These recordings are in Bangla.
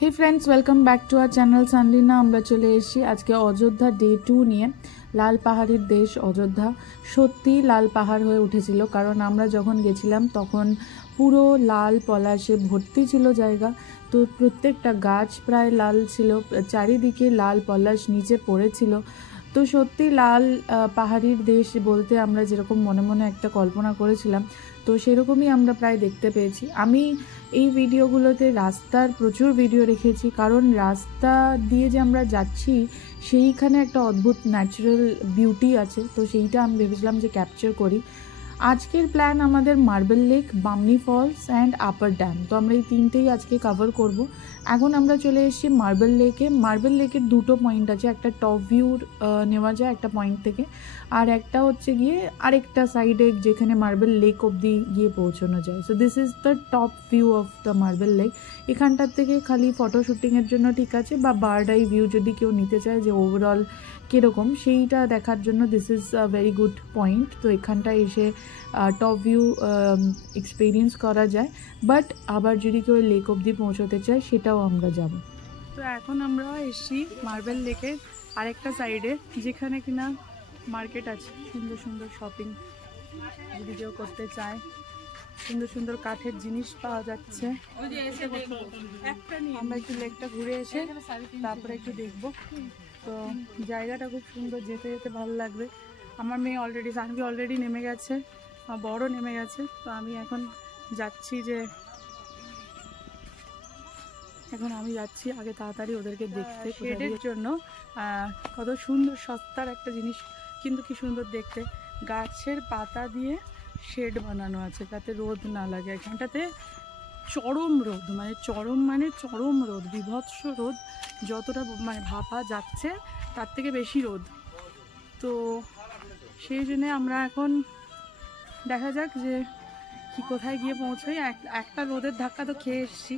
Hey friends welcome back to our channel Sanlina. আমরা চলে এসেছি আজকে অযোধ্যা ডে 2 নিয়ে। লাল পাহাড়ের দেশ অযোধ্যা সত্যি লাল পাহাড় হয়ে উঠেছিল, কারণ আমরা যখন গেছিলাম তখন পুরো লাল পলাশে ভর্তি ছিল জায়গা। তো প্রত্যেকটা গাছ প্রায় লাল ছিল, চারিদিকে লাল পলাশ নিচে পড়েছিল। তো সত্যি লাল পাহাড়ির দেশ বলতে আমরা যেরকম মনে মনে একটা কল্পনা করেছিলাম, তো সেরকমই আমরা প্রায় দেখতে পেয়েছি। আমি এই ভিডিওগুলোতে রাস্তার প্রচুর ভিডিও রেখেছি, কারণ রাস্তা দিয়ে যে আমরা যাচ্ছি সেইখানে একটা অদ্ভুত ন্যাচারাল বিউটি আছে, তো সেইটা আমি ভেবেছিলাম যে ক্যাপচার করি। আজকের প্ল্যান আমাদের marble lake, Bamni falls and upper dam, তো আমরা এই তিনটেই আজকে কভার করব। এখন আমরা চলে এসেছি মার্বেল লেকে। মার্বেল লেকের দুটো পয়েন্ট আছে, একটা টপ ভিউর নেওয়া যায় একটা পয়েন্ট থেকে, আর একটা হচ্ছে গিয়ে আরেকটা সাইডে যেখানে মার্বেল লেক অবধি গিয়ে পৌঁছানো যায়। So this is the top view of the marble lake. এখানটার থেকে খালি ফটো শ্যুটিংয়ের জন্য ঠিক আছে, বা বার্ড আই ভিউ যদি কেউ নিতে চায় যে ওভারঅল কীরকম সেইটা দেখার জন্য this is a very good point. তো এখানটায় এসে টপ ভিউ এক্সপিরিয়েন্স করা যায়, বাট আবার যদি কেউ লেক অবধি পৌঁছতে চায় সেটাও আমরা যাব। তো এখন আমরা এসছি মার্বেল লেকের আরেকটা সাইডে, যেখানে কিনা মার্কেট আছে, সুন্দর সুন্দর শপিং যদি কেউ করতে চায়, সুন্দর সুন্দর কাঠের জিনিস পাওয়া যাচ্ছে। আমরা একটু লেকটা ঘুরে এসে তারপরে একটু দেখবো। তো জায়গাটা খুব সুন্দর, যেতে যেতে ভালো লাগবে। আমার মেয়ে অলরেডি, সানভি অলরেডি নেমে গেছে, বড় নেমে গেছে। তো আমি এখন যাচ্ছি আগে তাড়াতাড়ি ওদেরকে দেখতে, শেডের জন্য কত সুন্দর সস্তার একটা জিনিস, কিন্তু কি সুন্দর দেখতে। গাছের পাতা দিয়ে শেড বানানো আছে যাতে রোদ না লাগে। এখানটাতে চরম রোদ, চরম রোদ, বিভৎস রোদ, যতটা ভাপা যাচ্ছে তার থেকে বেশি রোদ। তো সেই জন্যে আমরা এখন দেখা যাক যে কি কোথায় গিয়ে পৌঁছাই। একটা রোদের ধাক্কা তো খেয়ে এসেছি।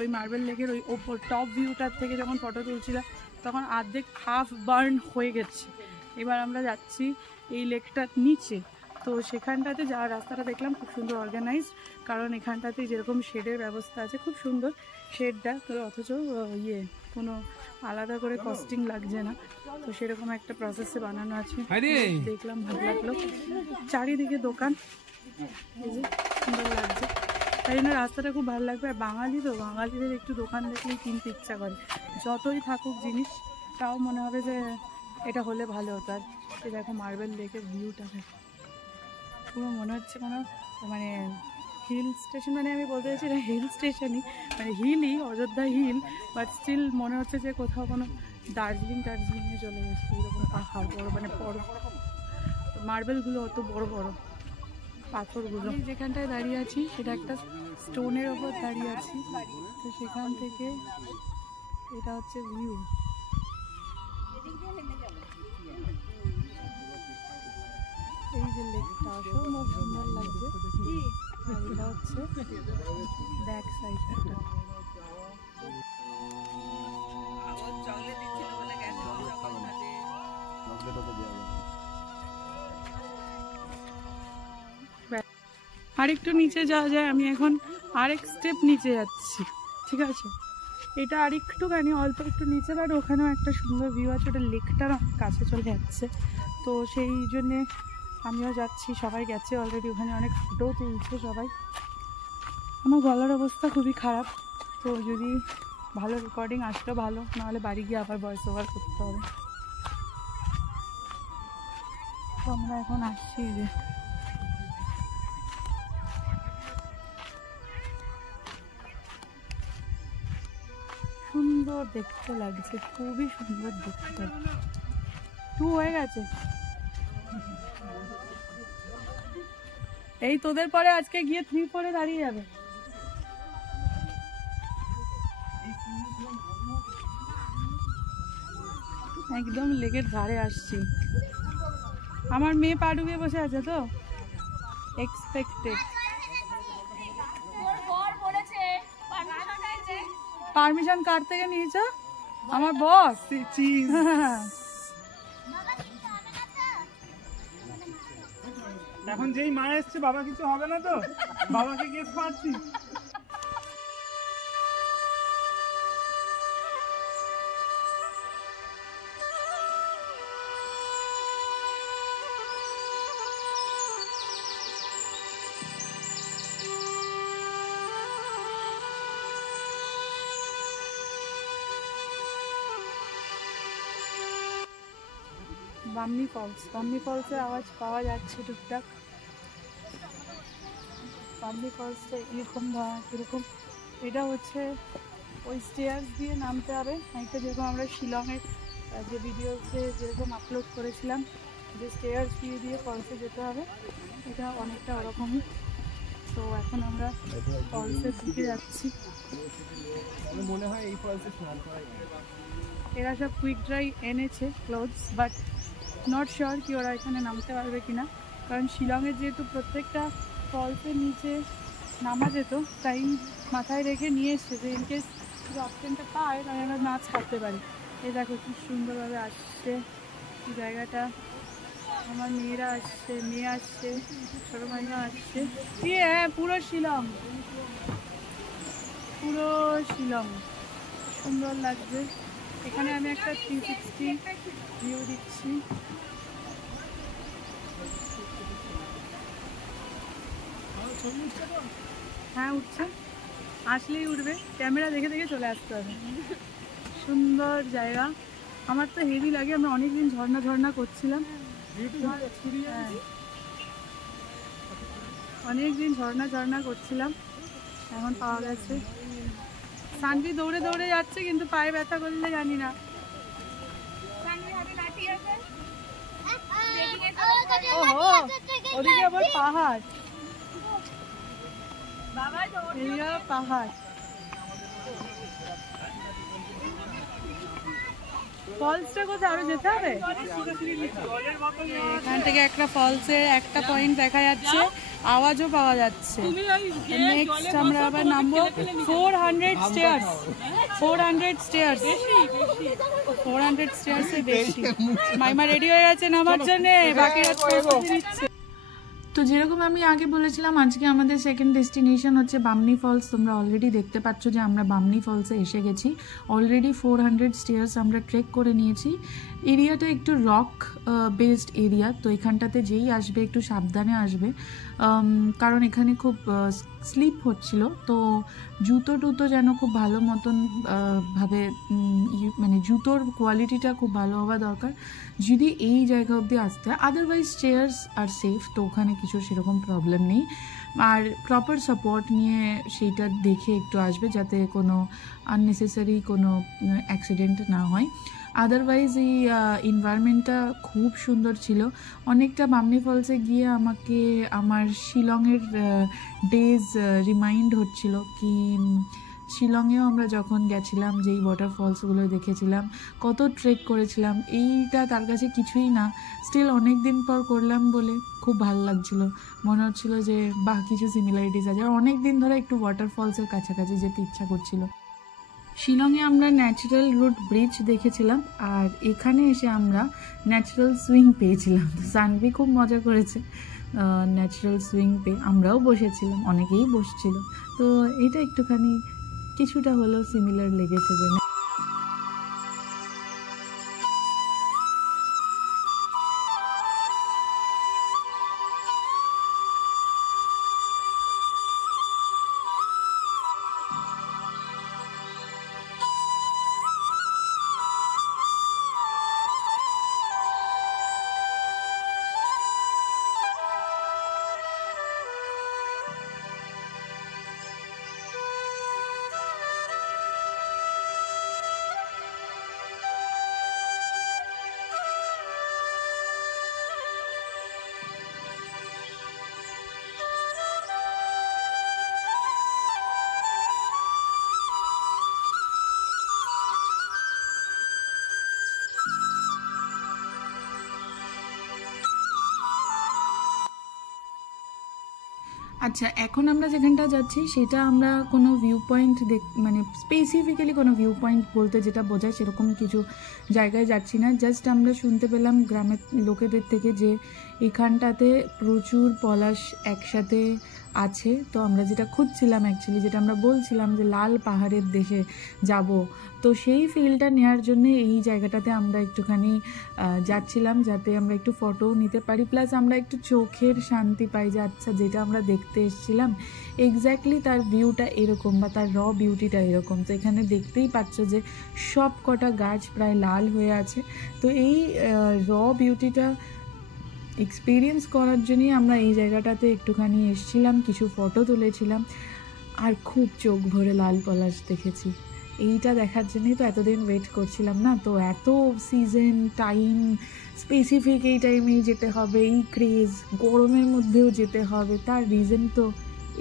ওই মার্বেল লেকের ওই ওপর টপ ভিউটার থেকে যখন ফটো তুলছিলাম তখন অর্ধেক হাফ বার্ন হয়ে গেছে। এবার আমরা যাচ্ছি এই লেকটার নিচে। তো সেখানটাতে যাওয়ার রাস্তাটা দেখলাম খুব সুন্দর অর্গানাইজড, কারণ এখানটাতে যেরকম শেডের ব্যবস্থা আছে, খুব সুন্দর শেডটা, তো অথচ কোনো আলাদা করে কস্টিং লাগছে না। তো সেরকম একটা প্রসেসে বানানো আছে, দেখলাম ভালো লাগলো। চারিদিকে দোকান, সুন্দর লাগছে, তাই জন্য রাস্তাটা খুব ভালো লাগবে। আর বাঙালিদের একটু দোকান দেখলেই কিনতে ইচ্ছা করে, যতই থাকুক জিনিস তাও মনে হবে যে এটা হলে ভালো হতো। আর এই দেখো মার্বেল লেকের ভিউটা পুরো মনে হচ্ছে কোনো হিল স্টেশন, আমি বলতে চাইছি এটা হিল স্টেশনই, হিলই, অযোধ্যা হিল, বাট স্টিল মনে হচ্ছে যে কোথাও কোনো দার্জিলিংয়ে চলে গেছে। এরকম পাহাড় বড়, মার্বেলগুলো অত বড় বড়, পাথরগুলো। যেখানটায় দাঁড়িয়ে আছি সেটা একটা স্টোনের ওপর দাঁড়িয়ে আছি, তো সেখান থেকে এটা হচ্ছে ভিউ। এই যে লেকটা অসম্ভব সুন্দর লাগছে, আর এটা হচ্ছে ব্যাক সাইডটা। আরেকটু নিচে যাওয়া যায়, আমি এখন আরেক স্টেপ নিচে যাচ্ছি, ঠিক আছে? এটা আরেকটুখানি অল্প একটু নিচে, বাট ওখানেও একটা সুন্দর ভিউ আছে, ওটা লেকটার কাছে চলে যাচ্ছে। তো সেই জন্যে আমিও যাচ্ছি, সবাই গেছে অলরেডি, ওখানে অনেক ফটোও তুলছে সবাই। আমার গলার অবস্থা খুবই খারাপ, তো যদি ভালো রেকর্ডিং আসলো ভালো, নাহলে বাড়ি গিয়ে আবার ভয়েস ওভার করতে হবে। তো আমরা এখন আসছি, যে সুন্দর দেখতে লাগছে, খুবই সুন্দর দেখতে। 2 হয়ে গেছে, এই তোদের পরে আজকে গিয়ে 3, 4 দাঁড়িয়ে যাবে। একদম লেকের ধারে আসছি। আমার মেয়ে পা ডুবিয়ে বসে আছে, তো এক্সপেক্টেড। পারমিশন কার থেকে নিয়েছ? আমার বস। এখন যেই মা এসছে, বাবা কিছু হবে না তো? বাবাকে গেস পাচ্ছি। বামনি ফলসের আওয়াজ পাওয়া যাচ্ছে টুকটাক। বামনি ফলসটা এরকম এটা হচ্ছে ওই স্টেয়ার্স দিয়ে নামতে হবে, একটা যেরকম আমরা শিলংয়ের যে ভিডিওতে যেরকম আপলোড করেছিলাম যে স্টেয়ার্স দিয়ে ফলসে যেতে হবে, এটা অনেকটা ওরকমই। তো এখন আমরা ফলসের দিকে যাচ্ছি। মনে হয় এই ফলসে স্নান করা যায়। এরা সব কুইক ড্রাই এনেছে ক্লোথস, বাট নট শিওর কি ওরা এখানে নামতে পারবে কিনা, কারণ শিলংয়ের যেহেতু প্রত্যেকটা ফলসের নিচে নামা যেত, তাই মাথায় রেখে নিয়ে এসছে যে ইনকেস যদি অপশনটা পায় তাহলে আমরা নাচ করতে পারি। এই দেখো কি সুন্দরভাবে আসছে এই জায়গাটা। আমার মেয়েরা আসছে, মেয়ে আসছে, ছোটো ভাইরা আসছে। হ্যাঁ, পুরো শিলং সুন্দর লাগছে। এখানে আমি একটা 360 ভিউ দিচ্ছি। হ্যাঁ উঠছে, আসলেই উঠবে, ক্যামেরা দেখে দেখে চলে আসতে হবে। সুন্দর জায়গা, আমার তো হেভি লাগে। আমরা অনেকদিন ঝর্ণা করছিলাম, অনেকদিন ঝর্ণা করছিলাম, এখন পাওয়া গেছে। শান্তি দৌড়ে দৌড়ে যাচ্ছে, কিন্তু পায়ে ব্যথা করলে জানি না। ওহো, ওদিকে আবার পাহাড়, পাহাড়। ফলসটা কোথায় আরো যেতে হবে? এখান থেকে একটা ফলসের একটা পয়েন্ট দেখা যাচ্ছে, আওয়াজও পাওয়া যাচ্ছে। নেক্সট আমরা আবার নামবো 400 স্টেয়ার্স। 400 স্টেয়ার্সে বেশি। মাইমা রেডি হয়ে গেছে নামার জন্য, বাকিরা দিচ্ছে। তো যেরকম আমি আগে বলেছিলাম, আজকে আমাদের সেকেন্ড ডেস্টিনেশন হচ্ছে বামনি ফলস। তোমরা অলরেডি দেখতে পাচ্ছ যে আমরা বামনি ফলসে এসে গেছি। অলরেডি 400 স্টেয়ার্স আমরা ট্রেক করে নিয়েছি। এরিয়াটা একটু রক বেসড এরিয়া, তো এখানটাতে যেই আসবে একটু সাবধানে আসবে, কারণ এখানে খুব স্লিপ হচ্ছিল। তো জুতো যেন খুব ভালো মতন ভাবে, মানে জুতোর কোয়ালিটিটা খুব ভালো হওয়া দরকার যদি এই জায়গা অবধি আসতে হয়। আদারওয়াইজ চেয়ার্স আর সেফ, তো ওখানে কিছু সেরকম প্রবলেম নেই। আর প্রপার সাপোর্ট নিয়ে সেইটা দেখে একটু আসবে, যাতে কোনো আননেসেসারি কোনো অ্যাক্সিডেন্ট না হয়। আদারওয়াইজ এই এনভায়রনমেন্টটা খুব সুন্দর ছিল। অনেকটা বামনি ফলসে গিয়ে আমাকে আমার শিলংয়ের ডেজ রিমাইন্ড হচ্ছিল কি শিলংয়েও আমরা যখন গেছিলাম যেই ওয়াটারফলসগুলো দেখেছিলাম, কত ট্রেক করেছিলাম, এইটা তার কাছে কিছুই না। স্টিল অনেক দিন পর করলাম বলে খুব ভালো লাগছিল, মনে হচ্ছিল যে বাহ কিছু সিমিলারিটিস আছে। আর অনেক দিন ধরে একটু ওয়াটারফলসের কাছাকাছি যেতে ইচ্ছা করছিল। শিলংয়ে আমরা ন্যাচারাল রুট ব্রিজ দেখেছিলাম, আর এখানে এসে আমরা ন্যাচারাল সুইং পেয়েছিলাম। তো সানভি খুব মজা করেছে ন্যাচারাল সুইং পেয়ে। আমরাও বসেছিলাম, অনেকেই বসছিল। তো এটা একটুখানি কিছুটা হলেও সিমিলার লেগেছে যে আচ্ছা, এখন আমরা যেখানটা যাচ্ছি সেটা আমরা কোনো ভিউ পয়েন্ট মানে স্পেসিফিক্যালি কোনো ভিউ পয়েন্ট বলতে যেটা বোঝায় সেরকম কিছু জায়গায় যাচ্ছি না। জাস্ট আমরা শুনতে পেলাম গ্রামের লোকেদের থেকে যে এখানটাতে প্রচুর পলাশ একসাথে আছে। তো আমরা যেটা খুঁজছিলাম অ্যাকচুয়ালি, যেটা আমরা বলছিলাম যে লাল পাহাড়ের দেশে যাব, তো সেই ফিলটা নেওয়ার জন্য এই জায়গাটাতে আমরা একটুখানি যাচ্ছিলাম, যাতে আমরা একটু ফটোও নিতে পারি, প্লাস আমরা একটু চোখের শান্তি পাই যে আচ্ছা যেটা আমরা দেখতে এসেছিলাম এক্স্যাক্টলি তার ভিউটা এরকম বা তার র বিউটিটা এরকম। তো এখানে দেখতেই পাচ্ছ যে সব কটা গাছ প্রায় লাল হয়ে আছে। তো এই র বিউটিটা এক্সপিরিয়েন্স করার জন্যই আমরা এই জায়গাটাতে একটুখানি এসেছিলাম, কিছু ফটো তুলেছিলাম, আর খুব চোখ ভরে লাল পলাশ দেখেছি। এইটা দেখার জন্যই তো এতদিন ওয়েট করছিলাম না। তো এত সিজন টাইম স্পেসিফিক এই টাইমেই যেতে হবে, এই ক্রেজ, গরমের মধ্যেও যেতে হবে, তার রিজন তো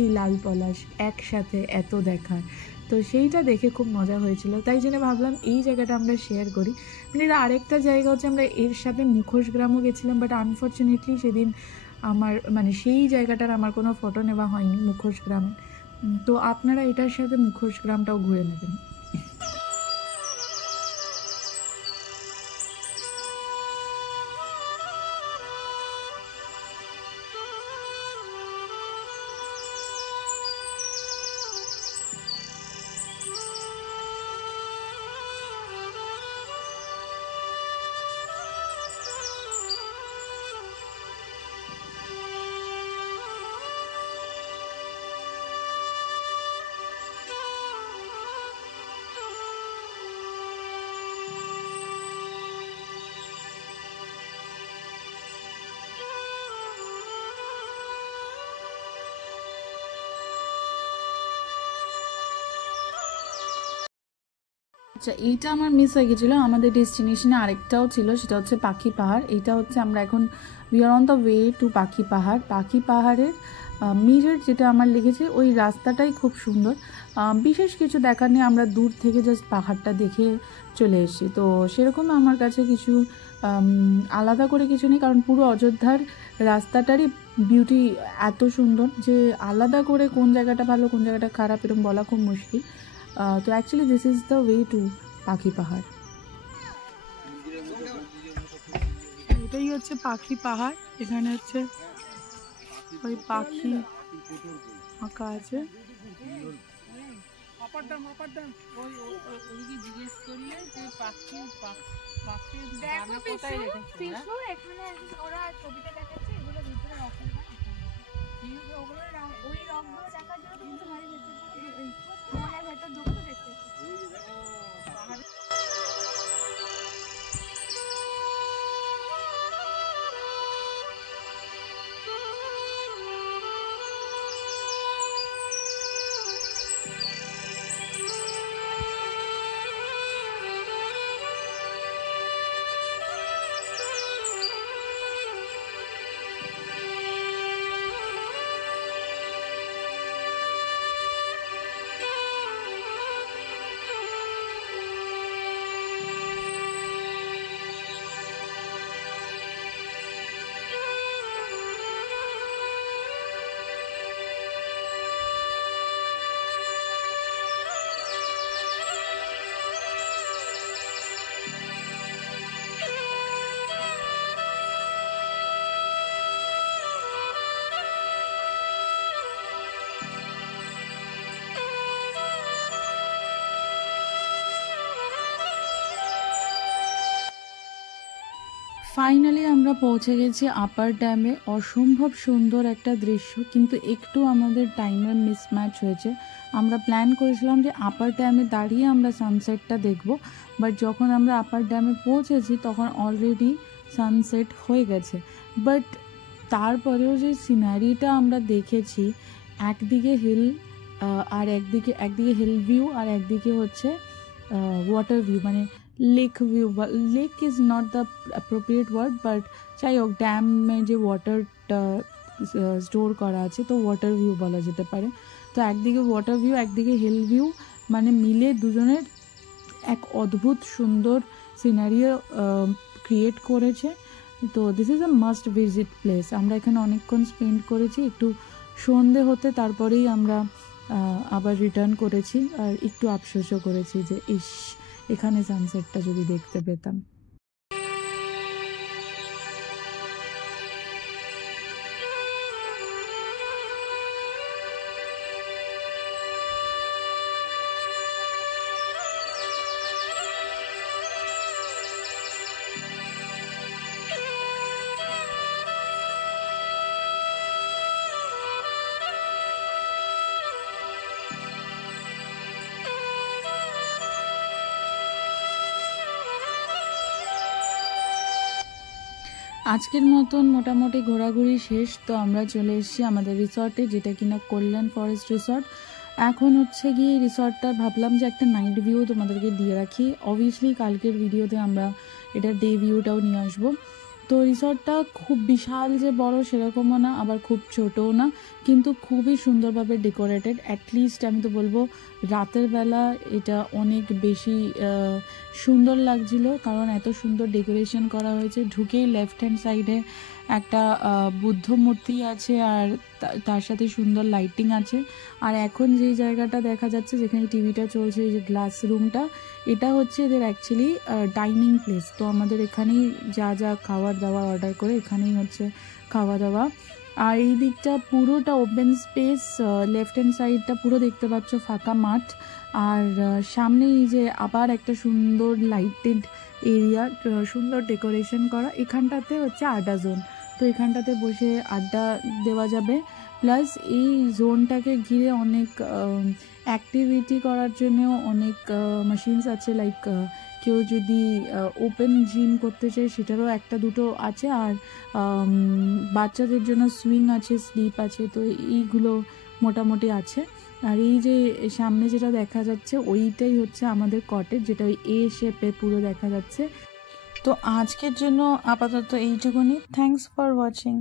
এই লাল পলাশ একসাথে এত দেখার। তো সেইটা দেখে খুব মজা হয়েছিল, তাই জন্য ভাবলাম এই জায়গাটা আমরা শেয়ার করি। মানে এর আরেকটা জায়গা হচ্ছে আমরা এর সাথে মুখোশ গ্রামও গেছিলাম, বাট আনফর্চুনেটলি সেদিন আমার মানে সেই জায়গাটার আমার কোনো ফটো নেওয়া হয়নি মুখোশ গ্রামে। তো আপনারা এটার সাথে মুখোশ গ্রামটাও ঘুরে নেবেন। আচ্ছা, এইটা আমার মিস হয়ে গেছিলো। আমাদের ডেস্টিনেশনে আরেকটাও ছিল, সেটা হচ্ছে পাখি পাহাড়। এইটা হচ্ছে আমরা এখন we are on the way to পাখি পাহাড়। পাখি পাহাড়ের মিরর যেটা আমার লেগেছে, ওই রাস্তাটাই খুব সুন্দর। বিশেষ কিছু দেখার নেই, আমরা দূর থেকে জাস্ট পাহাড়টা দেখে চলে এসেছি। তো সেরকম আমার কাছে কিছু আলাদা করে কিছু নেই, কারণ পুরো অযোধ্যার রাস্তাটারই বিউটি এত সুন্দর যে আলাদা করে কোন জায়গাটা ভালো কোন জায়গাটা খারাপ এরকম বলা খুব মুশকিল। তো actually this is the way to পাখি পাহাড়। এটাই হচ্ছে পাখি পাহাড়। এখানে হচ্ছে ওই পাখি আঁকা আছে। জিজ্ঞেস করলে যে পাখি দেখো পিছু এখানে ওরা ছবিটা দেখাচ্ছে, এগুলো ভিতরে রকেট ওগুলো ওই রকগুলো দেখার জন্য কিন্তু ভারী মনের ভেতর ঢুকে তো দেখতে। ফাইনালি আমরা পৌঁছে গেছি আপার ড্যামে। অসম্ভব সুন্দর একটা দৃশ্য, কিন্তু একটু আমাদের টাইমের মিসম্যাচ হয়েছে। আমরা প্ল্যান করেছিলাম যে আপার ড্যামে দাঁড়িয়ে আমরা সানসেটটা দেখব, বাট যখন আমরা আপার ড্যামে পৌঁছেছি তখন অলরেডি সানসেট হয়ে গেছে। বাট তারপরেও যে সিনারিটা আমরা দেখেছি, একদিকে হিল আর একদিকে হিল ভিউ আর একদিকে হচ্ছে ওয়াটার ভিউ, মানে লেক ভিউ। বা lake is not the appropriate word, but যাই হোক ড্যামে যে ওয়াটারটা স্টোর করা আছে, তো ওয়াটার ভিউ বলা যেতে পারে। তো একদিকে ওয়াটার ভিউ একদিকে হিল ভিউ, মানে মিলে দুজনের এক অদ্ভুত সুন্দর সিনারিও ক্রিয়েট করেছে। তো this is a must visit place. আমরা এখানে অনেকক্ষণ স্পেন্ড করেছি, একটু সন্ধে হতে তারপরেই আমরা আবার রিটার্ন করেছি, আর একটু আফসোসও করেছি যে এখানে সানসেটটা যদি দেখতে পেতাম। আজকের মতন মোটামুটি ঘোরাঘুরি শেষ। তো আমরা চলে এসেছি আমাদের রিসর্টে, যেটা কিনা কল্যাণ ফরেস্ট রিসর্ট। এখন হচ্ছে গিয়ে রিসর্টটা ভাবলাম যে একটা নাইট ভিউ তোমাদেরকে দিয়ে রাখি। অবভিয়াসলি কালকের ভিডিওতে আমরা এটার ডে ভিউটাও নিয়ে আসবো। তো রিসর্টটা খুব বিশাল যে বড় সেরকমও না, আবার খুব ছোটও না, কিন্তু খুবই সুন্দরভাবে ডেকোরেটেড। অ্যাটলিস্ট আমি তো বলবো রাতের বেলা এটা অনেক বেশি সুন্দর লাগছিল, কারণ এত সুন্দর ডেকোরেশন করা হয়েছে। ঢুকেই লেফট হ্যান্ড সাইডে একটা বুদ্ধ মূর্তি আছে, আর তার সাথে সুন্দর লাইটিং আছে। আর এখন যেই জায়গাটা দেখা যাচ্ছে যেখানে টিভিটা চলছে, এই যে গ্লাস রুমটা, এটা হচ্ছে এদের অ্যাকচুয়ালি ডাইনিং প্লেস। তো আমাদের এখানেই যা যা খাবার দাবার অর্ডার করে এখানেই হচ্ছে খাওয়া দাওয়া। আর এই দিকটা পুরোটা ওপেন স্পেস, লেফট হ্যান্ড সাইডটা পুরো দেখতে পাচ্ছ ফাঁকা মাঠ। আর সামনে এই যে আবার একটা সুন্দর লাইটেড এরিয়া, সুন্দর ডেকোরেশন করা। এখানটাতে হচ্ছে আড্ডা জোন, তো এখানটাতে বসে আড্ডা দেওয়া যাবে। প্লাস এই জোনটাকে ঘিরে অনেক অ্যাক্টিভিটি করার জন্য অনেক মেশিনস আছে। লাইক কেউ যদি ওপেন জিম করতে চায় সেটারও একটা দুটো আছে। আর বাচ্চাদের জন্য সুইং আছে, স্লিপ আছে, তো এইগুলো মোটামুটি আছে। আর এই যে সামনে যেটা দেখা যাচ্ছে ওইটাই হচ্ছে আমাদের কটেজ, যেটা ওই এ শেপে পুরো দেখা যাচ্ছে। তো আজকের জন্য আপাতত এইটুকুনি। Thanks for watching.